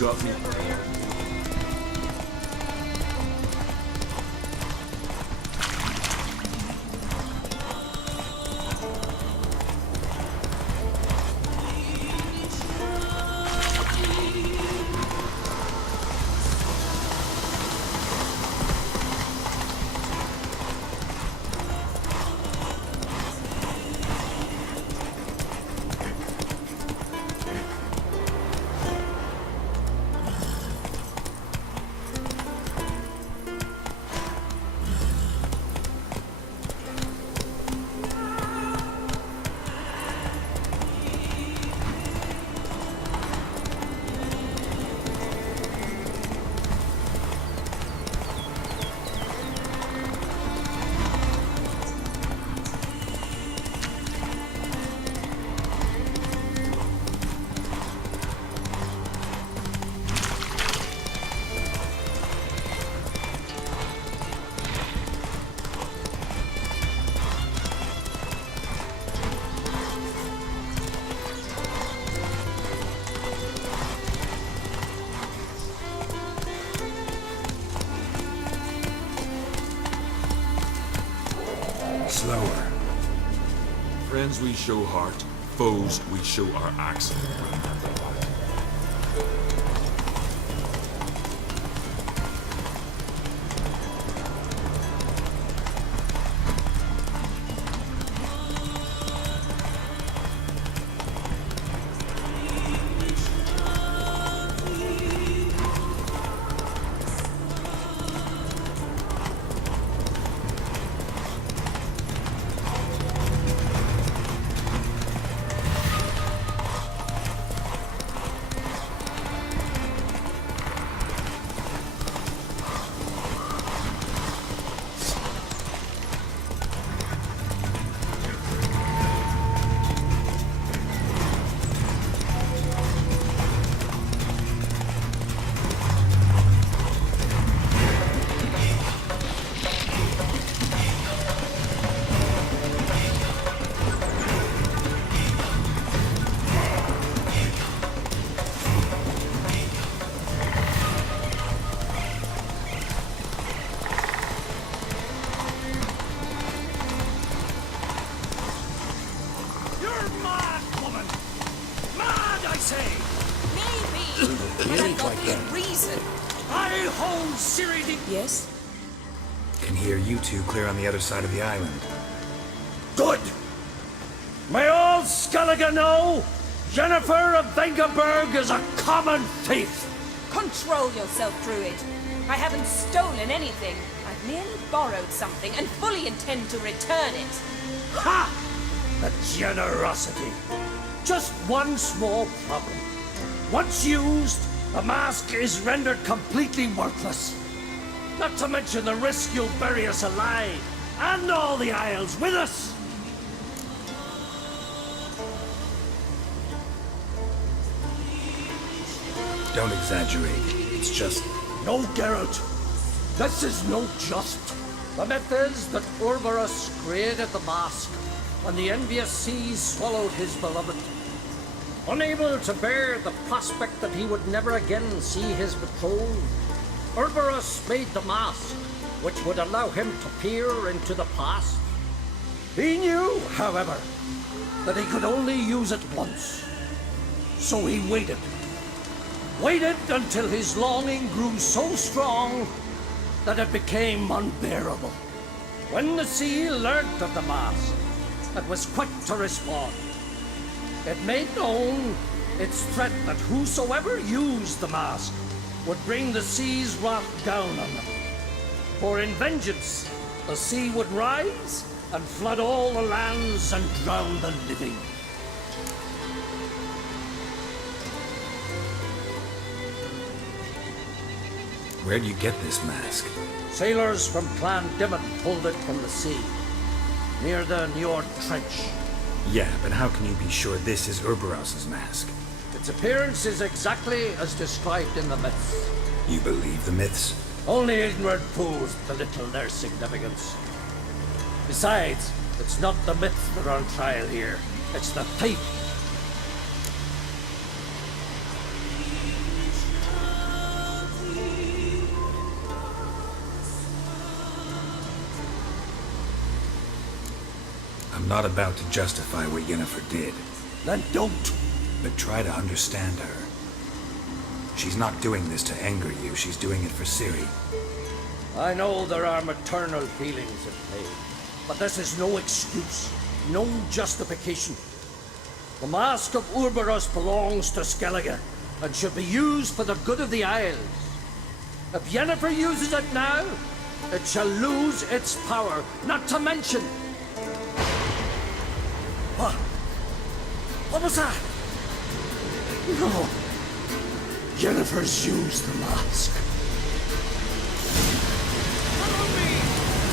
got me. Slower. Friends we show heart, foes we show our axe. I hold Ciri the... Yes? Can hear you two clear on the other side of the island. Good! May all Skellige know, Jennifer of Vengerberg is a common thief! Control yourself, Druid. I haven't stolen anything. I've merely borrowed something and fully intend to return it. Ha! The generosity. Just one small problem. Once used, the mask is rendered completely worthless. Not to mention the risk you'll bury us alive, and all the Isles with us. Don't exaggerate. It's just... No, Geralt. This is no just. The myth is that Urberus created the mask, and the envious seas swallowed his beloved. Unable to bear the prospect that he would never again see his betrothed, Urberus made the mask, which would allow him to peer into the past. He knew, however, that he could only use it once. So he waited. Waited until his longing grew so strong that it became unbearable. When the sea learnt of the mask, it was quick to respond. It made known its threat that whosoever used the mask would bring the sea's wrath down on them. For in vengeance, the sea would rise and flood all the lands and drown the living. Where'd you get this mask? Sailors from Clan Dimmet pulled it from the sea, near the Njord Trench. Yeah, but how can you be sure this is Urberus's mask? Its appearance is exactly as described in the myths. You believe the myths? Only ignorant fools belittle their significance. Besides, it's not the myths that are on trial here. It's the thief. not about to justify what Yennefer did, Then don't. but try to understand her. She's not doing this to anger you, she's doing it for Ciri. I know there are maternal feelings at play, but this is no excuse, no justification. The Mask of Urberus belongs to Skellige, and should be used for the good of the Isles. If Yennefer uses it now, it shall lose its power, not to mention... What? What was that? No. Yennefer's used the mask. Follow me!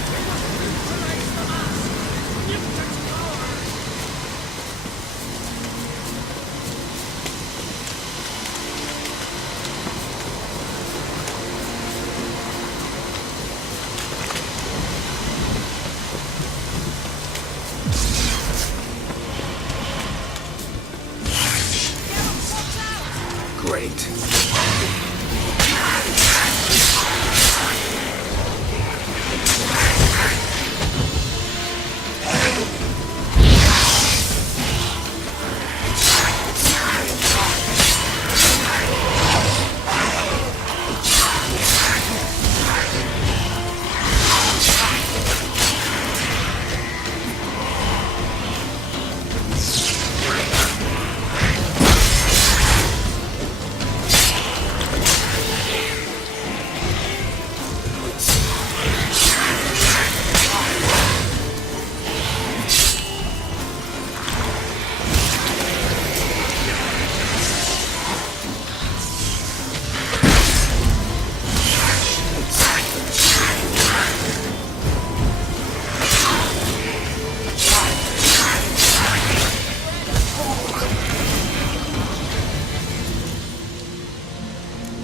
We must neutralize the mask! Lift its power! Great.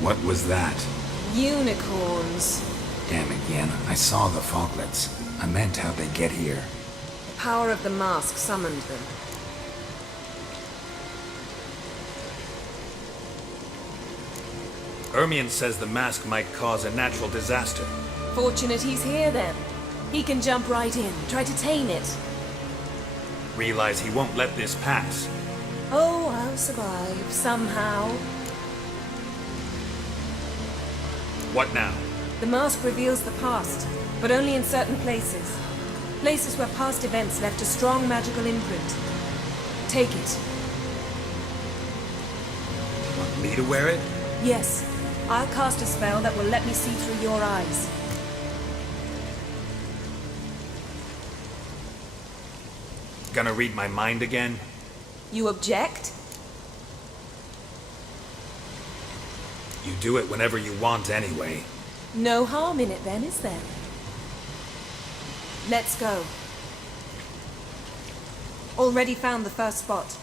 What was that? Unicorns. Damn it, Yen. I saw the foglets. I meant how'd they get here. The power of the mask summoned them. Ermion says the mask might cause a natural disaster. Fortunate he's here then. He can jump right in, try to tame it. Realize he won't let this pass. Oh, I'll survive, somehow. What now? The mask reveals the past, but only in certain places. Places where past events left a strong magical imprint. Take it. Want me to wear it? Yes. I'll cast a spell that will let me see through your eyes. Gonna read my mind again? You object? You do it whenever you want anyway. No harm in it then, is there? Let's go. Already found the first spot.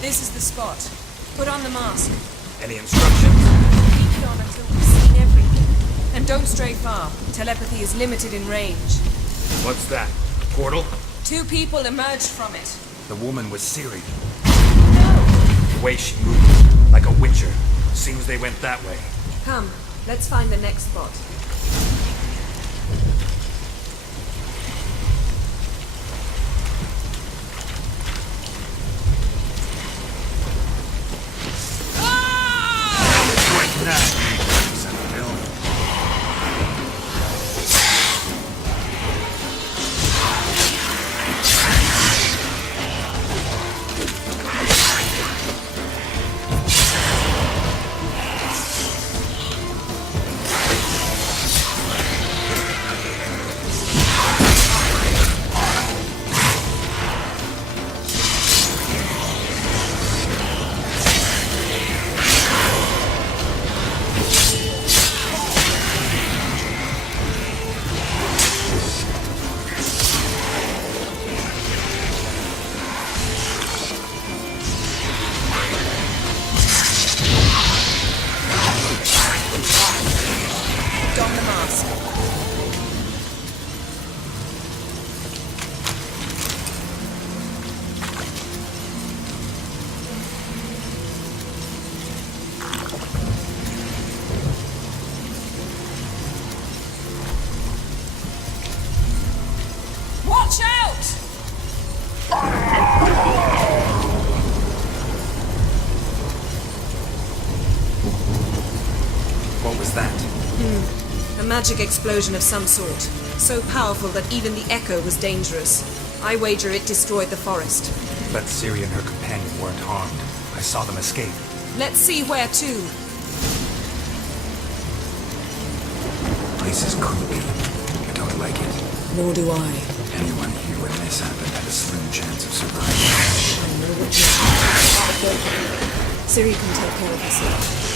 This is the spot. Put on the mask. Any instructions? Keep it on until we've seen everything. And don't stray far. Telepathy is limited in range. What's that? A portal? 2 people emerged from it. The woman was Ciri. No! The way she moved, like a witcher. Seems they went that way. Come, let's find the next spot. magic explosion of some sort. So powerful that even the echo was dangerous. I wager it destroyed the forest. But Ciri and her companion weren't harmed. I saw them escape. Let's see where to. Place is creepy. I don't like it. Nor do I. Anyone here when this happened had a slim chance of surviving. I know what you're saying. Ciri can take care of herself.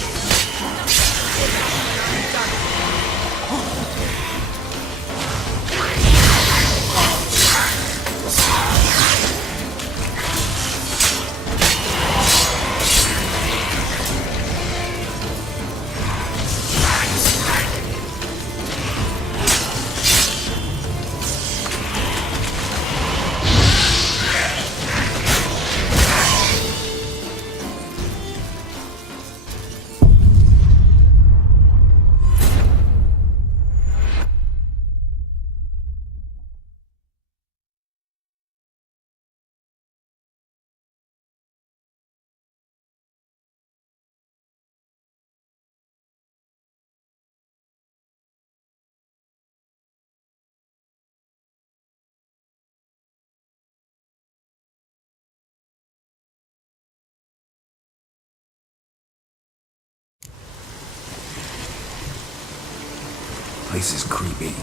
Place is creepy.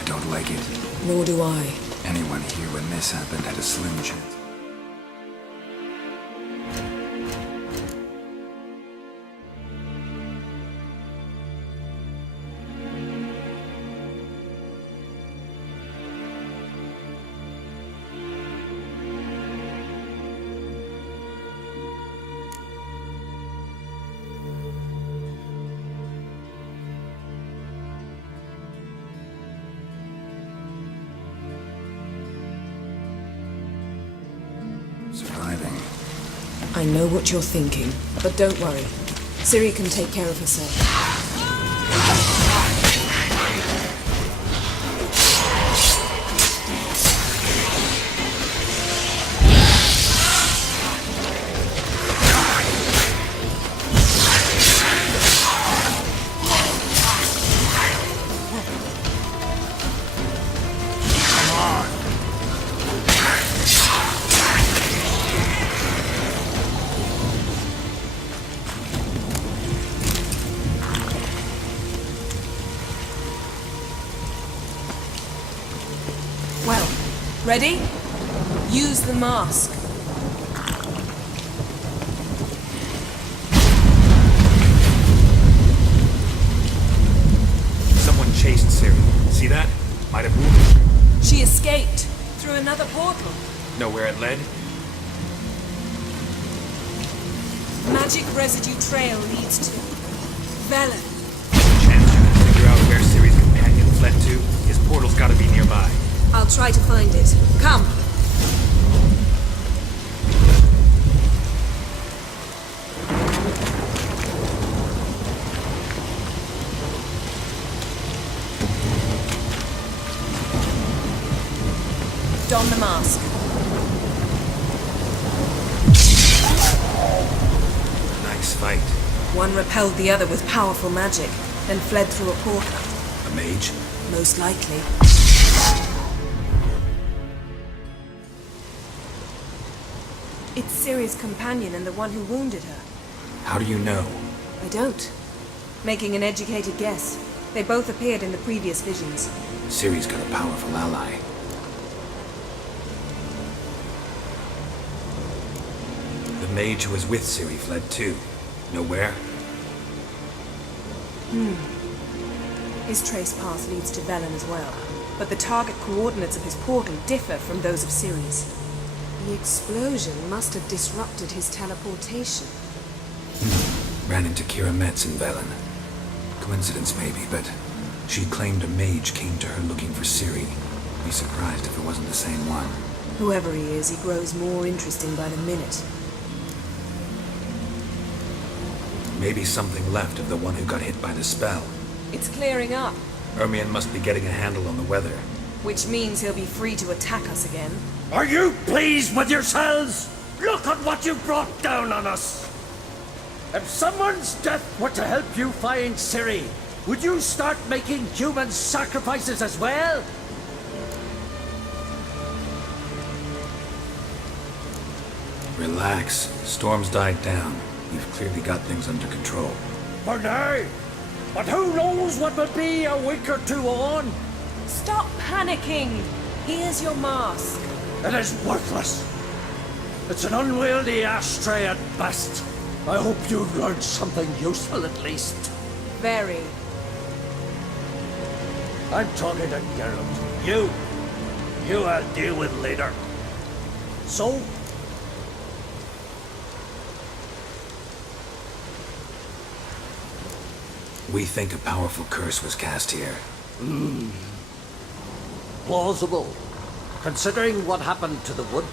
I don't like it. Nor do I. Anyone here when this happened had a slim chance. Surviving. I know what you're thinking, but don't worry. Ciri can take care of herself. Well, ready? Use the mask. Someone chased Ciri. See that? Might have wounded her. She escaped through another portal. Know where it led? Magic residue trail leads to Velen. Chance you can figure out where Ciri's companion fled to? His portal's gotta be nearby. I'll try to find it. Come. Don the mask. Nice fight. One repelled the other with powerful magic, then fled through a portal. A mage? Most likely. It's Ciri's companion and the one who wounded her. How do you know? I don't. Making an educated guess. They both appeared in the previous visions. Ciri's got a powerful ally. The mage who was with Ciri fled too. Know where? His trace path leads to Velen as well. But the target coordinates of his portal differ from those of Ciri's. The explosion must have disrupted his teleportation. Ran into Kira Metz in Velen. Coincidence maybe, but she claimed a mage came to her looking for Ciri. Be surprised if it wasn't the same one. Whoever he is, he grows more interesting by the minute. Maybe something left of the one who got hit by the spell. It's clearing up, Ermion must be getting a handle on the weather. which means he'll be free to attack us again. Are you pleased with yourselves? Look at what you've brought down on us! If someone's death were to help you find Ciri, would you start making human sacrifices as well? Relax. Storm's died down. You've clearly got things under control. For now. But who knows what will be a week or two on? Stop panicking! Here's your mask. It is worthless. It's an unwieldy ashtray at best. I hope you've learned something useful at least. Very. I'm talking to Geralt. You I'll deal with later. So? We think a powerful curse was cast here. Plausible. Considering what happened to the wood,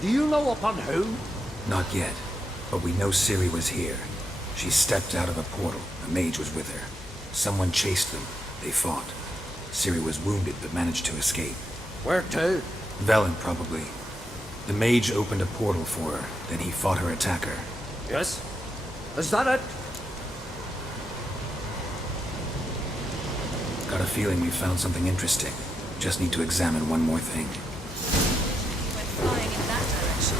do you know upon whom? Not yet, but we know Ciri was here. She stepped out of a portal. A mage was with her. Someone chased them. They fought. Ciri was wounded but managed to escape. Where to? Velen, probably. The mage opened a portal for her, then he fought her attacker. Yes? Is that it? Got a feeling we found something interesting. Just need to examine one more thing. Went flying in that direction.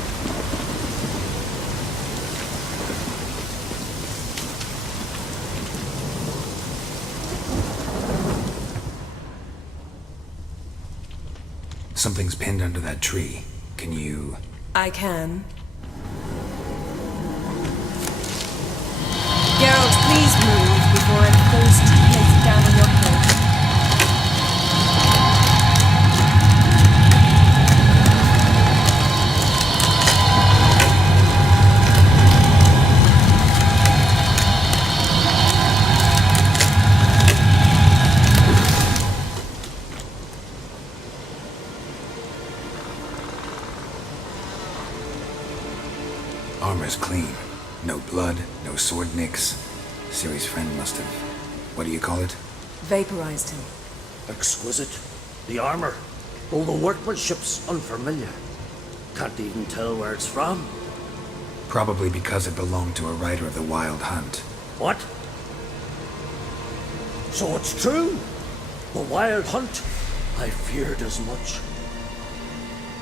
Something's pinned under that tree. Can you... I can. Geralt, please move before I'm forced to place it down on your plate. Armor's clean. No blood, no sword nicks. Ciri's friend must have... What do you call it? Vaporized him. Exquisite. The armor. All the workmanship's unfamiliar. Can't even tell where it's from. Probably because it belonged to a rider of the Wild Hunt. What? So it's true? The Wild Hunt? I feared as much.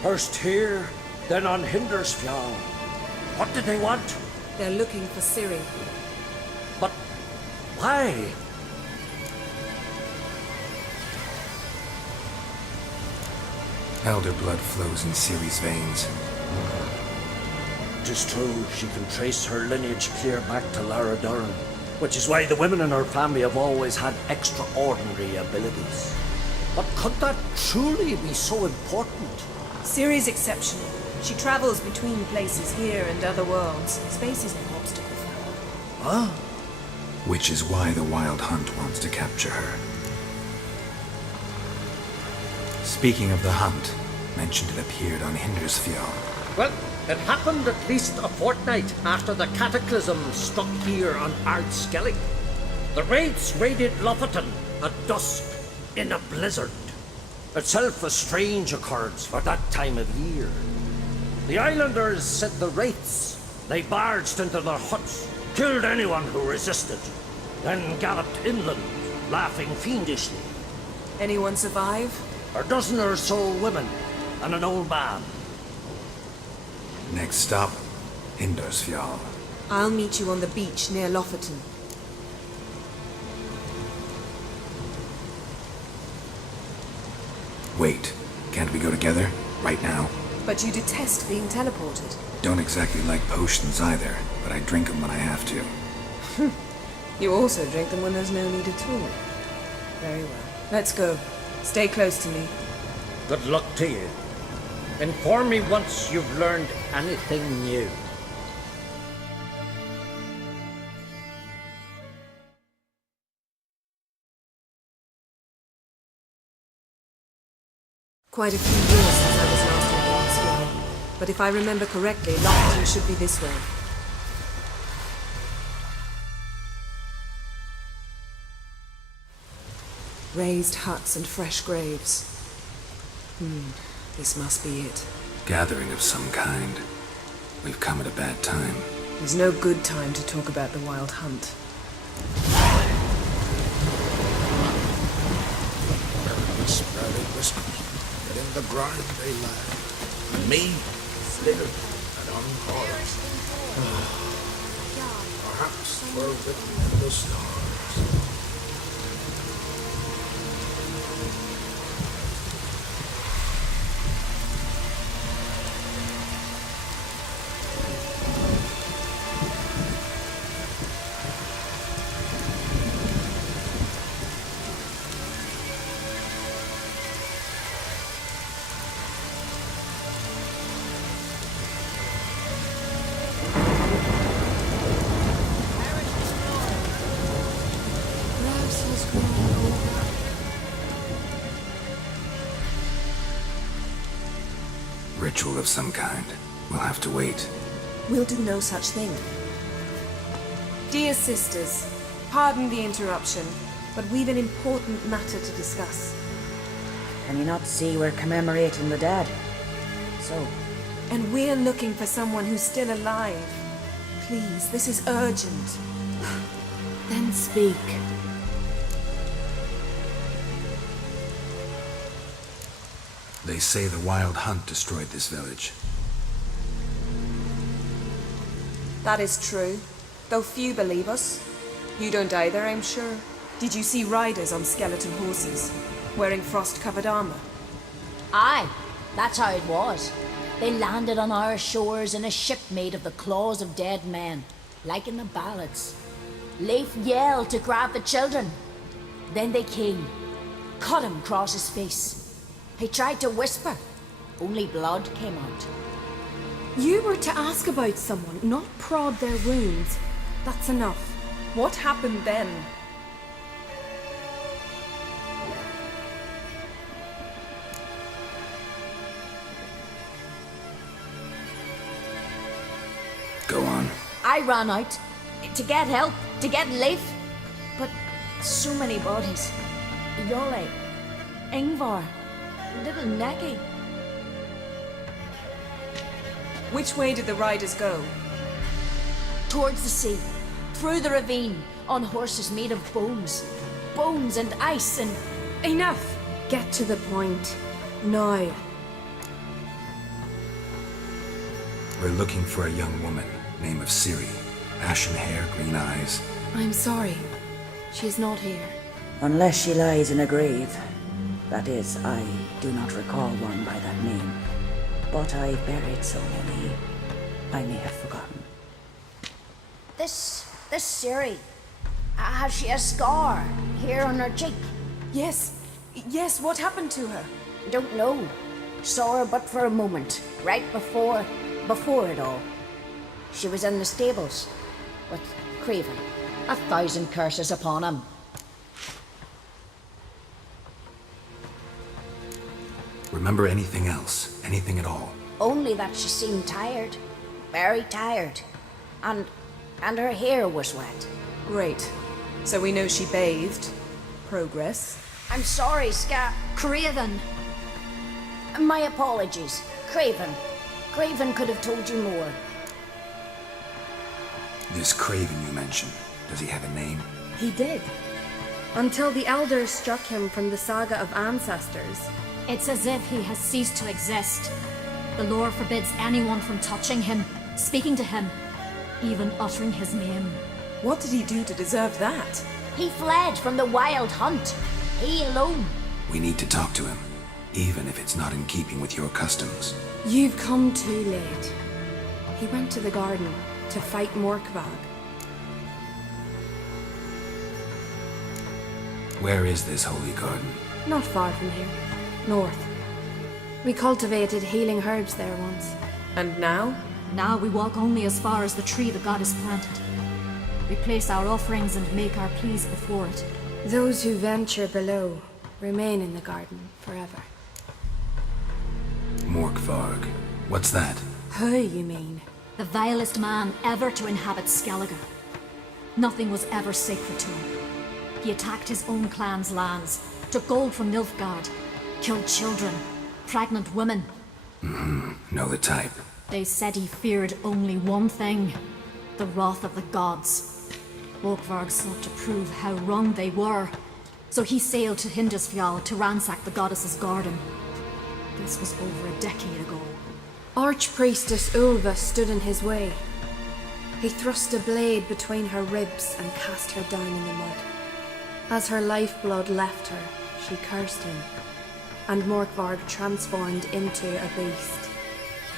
First here, then on Hindersfjall. What did they want? They're looking for Ciri. But why? Elder blood flows in Ciri's veins. 'Tis true, she can trace her lineage clear back to Lara Duran, which is why the women in her family have always had extraordinary abilities. But could that truly be so important? Ciri's exceptional. She travels between places here and other worlds. Space is no obstacle for her. Huh? Which is why the Wild Hunt wants to capture her. Speaking of the hunt, mentioned it appeared on Hindersfjall. Well, it happened at least a fortnight after the cataclysm struck here on Ardskellig. The raids raided Lofoten at dusk in a blizzard. Itself a strange occurrence for that time of year. The islanders said the wraiths. They barged into their huts, killed anyone who resisted, then galloped inland, laughing fiendishly. Anyone survive? A dozen or so women and an old man. Next stop, Hindersfjall. I'll meet you on the beach near Lofoten. Wait, can't we go together? Right now? But you detest being teleported. Don't exactly like potions either, but I drink them when I have to. You also drink them when there's no need at all. Very well. Let's go. Stay close to me. Good luck to you. Inform me once you've learned anything new. Quite a few years since I was last in Hindersfjall. But if I remember correctly, Lofoten should be this way. Raised huts and fresh graves. This must be it. Gathering of some kind. We've come at a bad time. There's no good time to talk about the Wild Hunt. the ground they lay. And me, still and unharmed. Perhaps we're written in the stars. Ritual of some kind. We'll have to wait. We'll do no such thing. Dear sisters, pardon the interruption, but we've an important matter to discuss. Can you not see we're commemorating the dead? So, And we're looking for someone who's still alive. Please, this is urgent. then speak. They say the Wild Hunt destroyed this village. That is true, though few believe us. You don't either, I'm sure. Did you see riders on skeleton horses, wearing frost-covered armor? Aye, that's how it was. They landed on our shores in a ship made of the claws of dead men, like in the ballads. Leif yelled to grab the children. Then they came, cut him across his face. He tried to whisper, only blood came out. You were to ask about someone, not prod their wounds. That's enough. What happened then? Go on. I ran out to get help, to get Leif. But so many bodies. Yolle, Ingvar, little Necky. Which way did the riders go? Towards the sea, through the ravine, on horses made of bones. Bones and ice and... Enough! Get to the point. Now. We're looking for a young woman, name of Ciri. Ashen hair, green eyes. I'm sorry. She's not here. Unless she lies in a grave. That is, I do not recall one by that name. But I've buried so many, I may have forgotten. This Ciri, has she a scar here on her cheek? Yes. Yes, what happened to her? Don't know. Saw her but for a moment, right before it all. She was in the stables with Craven. 1,000 curses upon him. Remember anything else? Anything at all? Only that she seemed tired. Very tired. And her hair was wet. Great. So we know she bathed. Progress. I'm sorry, Craven. My apologies. Craven. Craven could have told you more. This Craven you mentioned, does he have a name? He did. Until the elders struck him from the saga of ancestors. It's as if he has ceased to exist. The lore forbids anyone from touching him, speaking to him, even uttering his name. What did he do to deserve that? He fled from the Wild Hunt. He alone. We need to talk to him, even if it's not in keeping with your customs. You've come too late. He went to the garden to fight Morkvag. Where is this holy garden? Not far from here. North. We cultivated healing herbs there once. And now? Now we walk only as far as the tree the goddess planted. We place our offerings and make our pleas before it. Those who venture below remain in the garden forever. Morkvarg. What's that? Who, you mean? The vilest man ever to inhabit Skellige. Nothing was ever sacred to him. He attacked his own clan's lands, took gold from Nilfgaard, killed children, pregnant women. Know the type. They said he feared only one thing, the wrath of the gods. Morkvarg sought to prove how wrong they were, so he sailed to Hindisfjall to ransack the goddess's garden. This was over a decade ago. Archpriestess Ulva stood in his way. He thrust a blade between her ribs and cast her down in the mud. As her lifeblood left her, she cursed him, and Morkvarg transformed into a beast.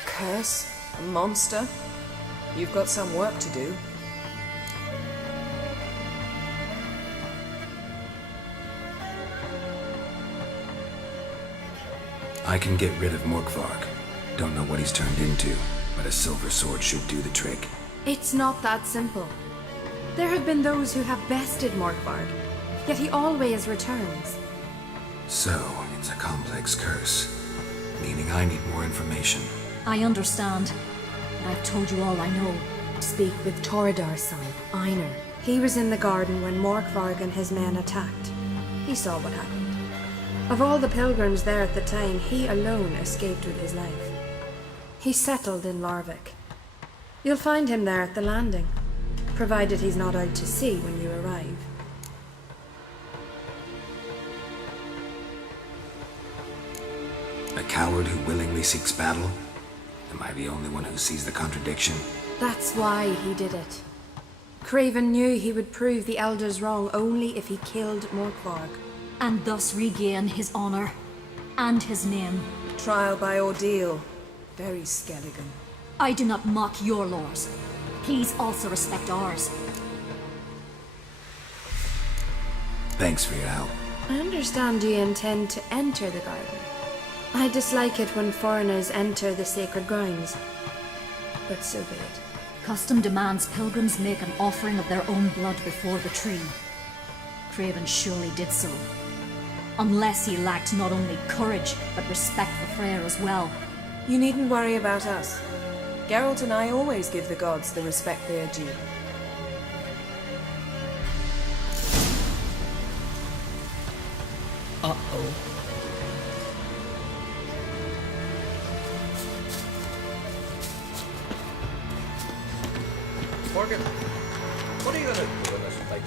A curse? A monster? You've got some work to do. I can get rid of Morkvarg. Don't know what he's turned into, but a silver sword should do the trick. It's not that simple. There have been those who have bested Morkvarg, yet he always returns. So, it's a complex curse, meaning I need more information. I understand, but I've told you all I know. Speak with Toradar's son, Einar. He was in the garden when Morkvarg and his men attacked. He saw what happened. Of all the pilgrims there at the time, he alone escaped with his life. He settled in Larvik. You'll find him there at the landing, provided he's not out to sea when you arrive. A coward who willingly seeks battle? Am I the only one who sees the contradiction? That's why he did it. Craven knew he would prove the elders wrong only if he killed Morkvarg. And thus regain his honor and his name. Trial by ordeal. Very Skelligan. I do not mock your laws. Please also respect ours. Thanks for your help. I understand you intend to enter the garden. I dislike it when foreigners enter the sacred grounds, but so be it. Custom demands pilgrims make an offering of their own blood before the tree. Craven surely did so. Unless he lacked not only courage, but respect for Freyr as well. You needn't worry about us. Geralt and I always give the gods the respect they are due. Uh-oh. Morgan, what are you gonna do in this fight?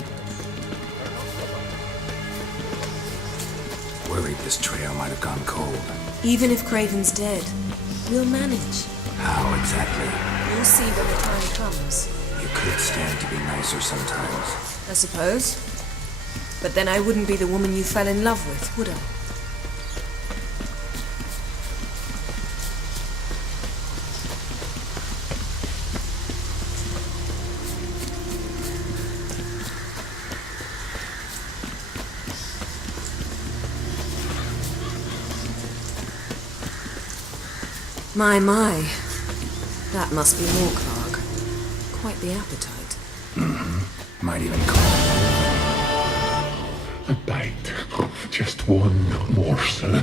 Worried this trail might have gone cold. Even if Craven's dead, we'll manage. How exactly? You'll see when the time comes. You could stand to be nicer sometimes. I suppose. But then I wouldn't be the woman you fell in love with, would I? My. That must be Morkvarg. Quite the appetite. Mm-hmm. Might even call it. A bite. Just one morsel.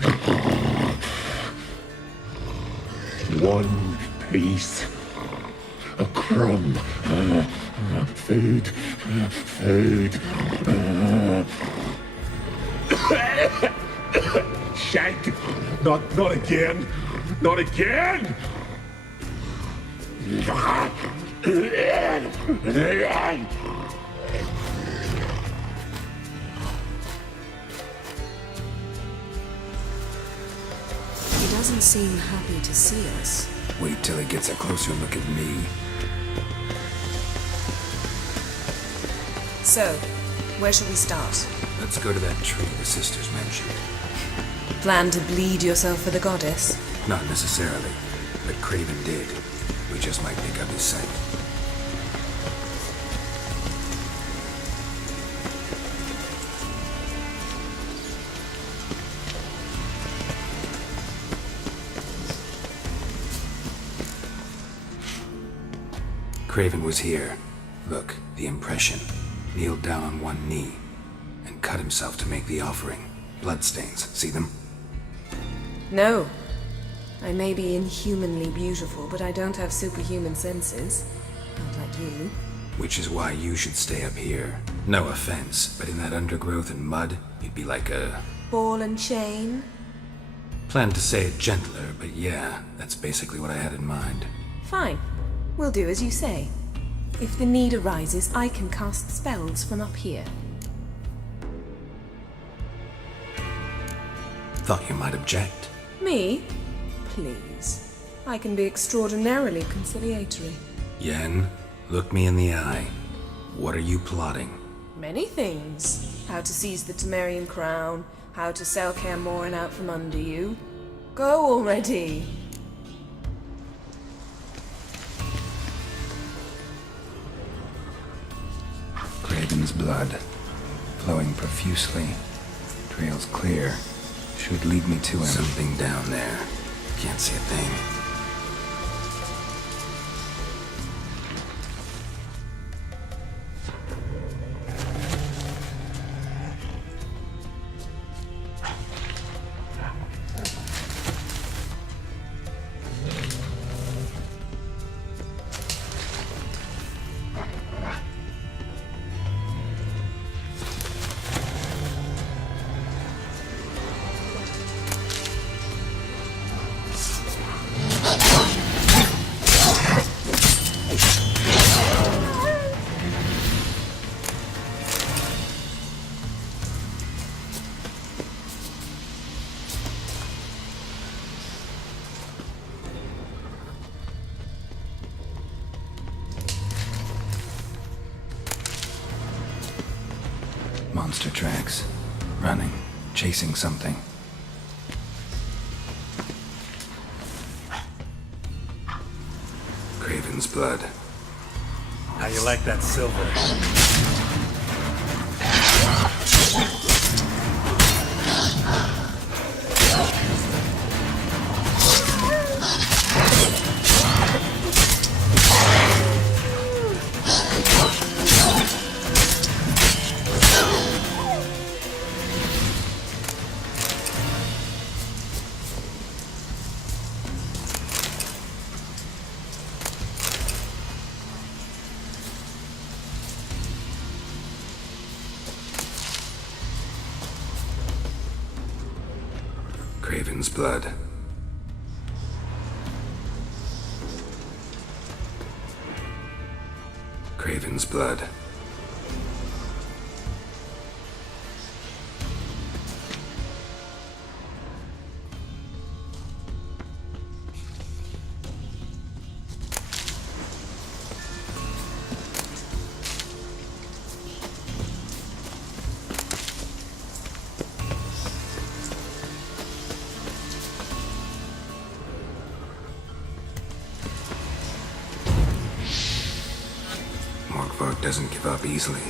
One piece. A crumb. Food. Food. Shank. Not again. Not again! He doesn't seem happy to see us. Wait till he gets a closer look at me. So, where shall we start? Let's go to that tree the sisters mentioned. Plan to bleed yourself for the goddess? Not necessarily, but Craven did. We just might pick up his scent. Craven was here. Look, the impression. Kneeled down on one knee and cut himself to make the offering. Bloodstains, see them? No. I may be inhumanly beautiful, but I don't have superhuman senses. Not like you. Which is why you should stay up here. No offense, but in that undergrowth and mud, you'd be like a... ball and chain? Planned to say it gentler, but yeah, that's basically what I had in mind. Fine. We'll do as you say. If the need arises, I can cast spells from up here. Thought you might object. Me? please. I can be extraordinarily conciliatory. Yen, look me in the eye. What are you plotting? Many things. How to seize the Temerian crown, how to sell Kaer Morhen out from under you. Go already! Craven's blood, flowing profusely. Trail's clear. Should lead me to him. Something down there. Can't see a thing. Monster tracks. Running. Chasing something. Craven's blood. How you like that silver? Craven's blood. Craven's blood. Doesn't give up easily.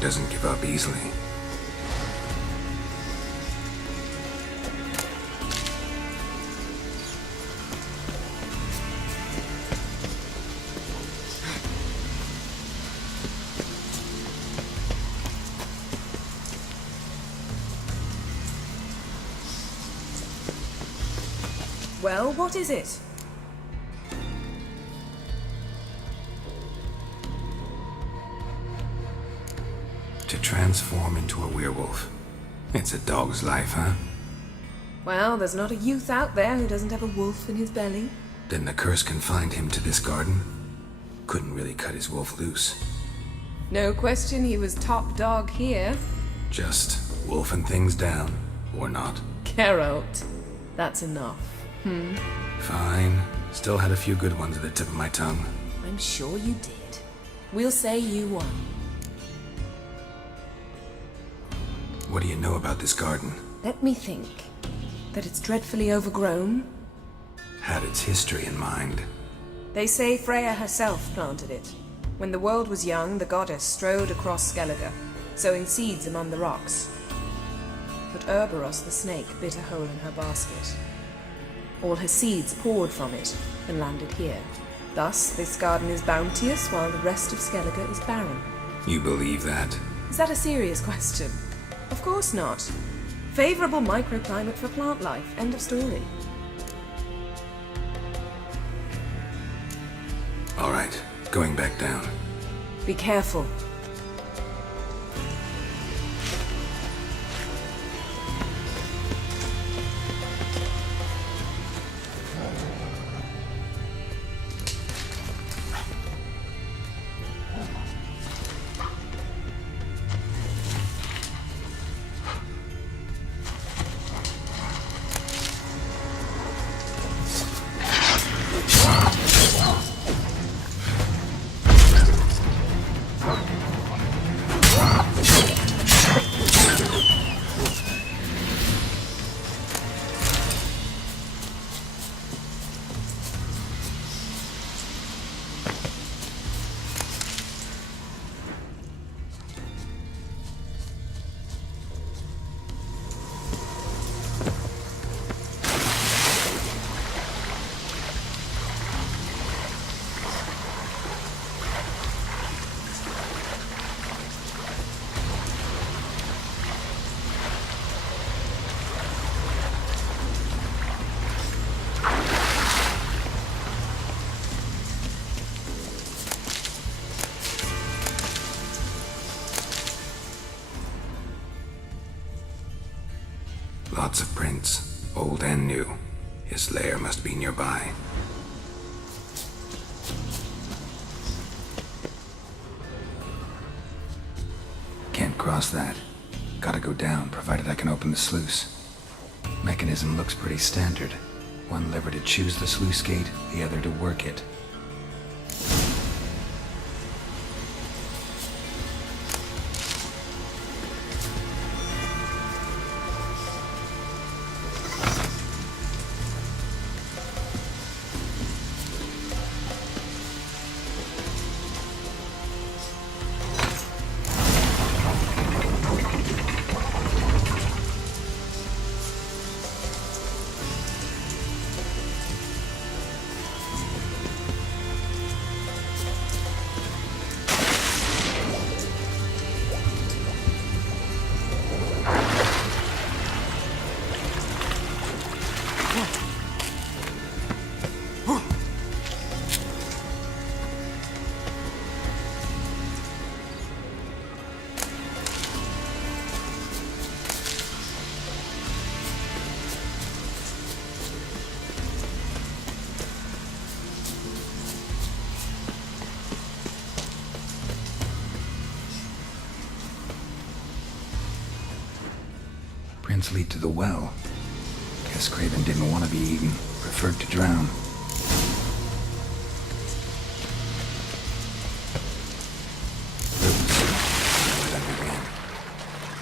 Doesn't give up easily. Well, what is it? To transform into a werewolf. It's a dog's life, huh? Well, there's not a youth out there who doesn't have a wolf in his belly. Then the curse confined him to this garden? Couldn't really cut his wolf loose. No question he was top dog here. Just wolfing things down, or not. Geralt, that's enough. Fine. Still had a few good ones at the tip of my tongue. I'm sure you did. We'll say you won. What do you know about this garden? Let me think. That it's dreadfully overgrown. Had its history in mind. They say Freya herself planted it. When the world was young, the goddess strode across Skellige, sowing seeds among the rocks. But Urboros the snake bit a hole in her basket. All her seeds poured from it and landed here. Thus, this garden is bounteous while the rest of Skellige is barren. You believe that? Is that a serious question? Of course not. Favorable microclimate for plant life. End of story. All right, going back down. Be careful. Lots of prints, old and new. His lair must be nearby. Can't cross that. Gotta go down, provided I can open the sluice. Mechanism looks pretty standard. One lever to choose the sluice gate, the other to work it. Prints lead to the well. Guess Craven didn't want to be eaten, preferred to drown.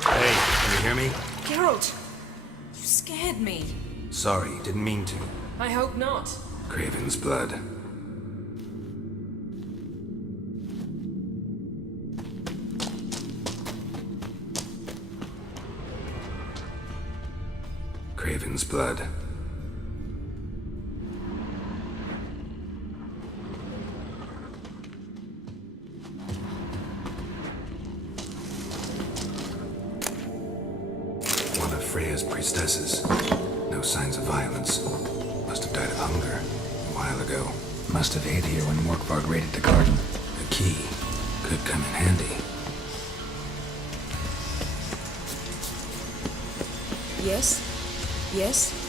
Hey, can you hear me? Geralt! You scared me. Sorry, didn't mean to. I hope not. Craven's blood. Craven's blood. One of Freya's priestesses. No signs of violence. Must have died of hunger a while ago. Must have hid here when Morkvarg raided the garden. The key could come in handy. Yes? Yes?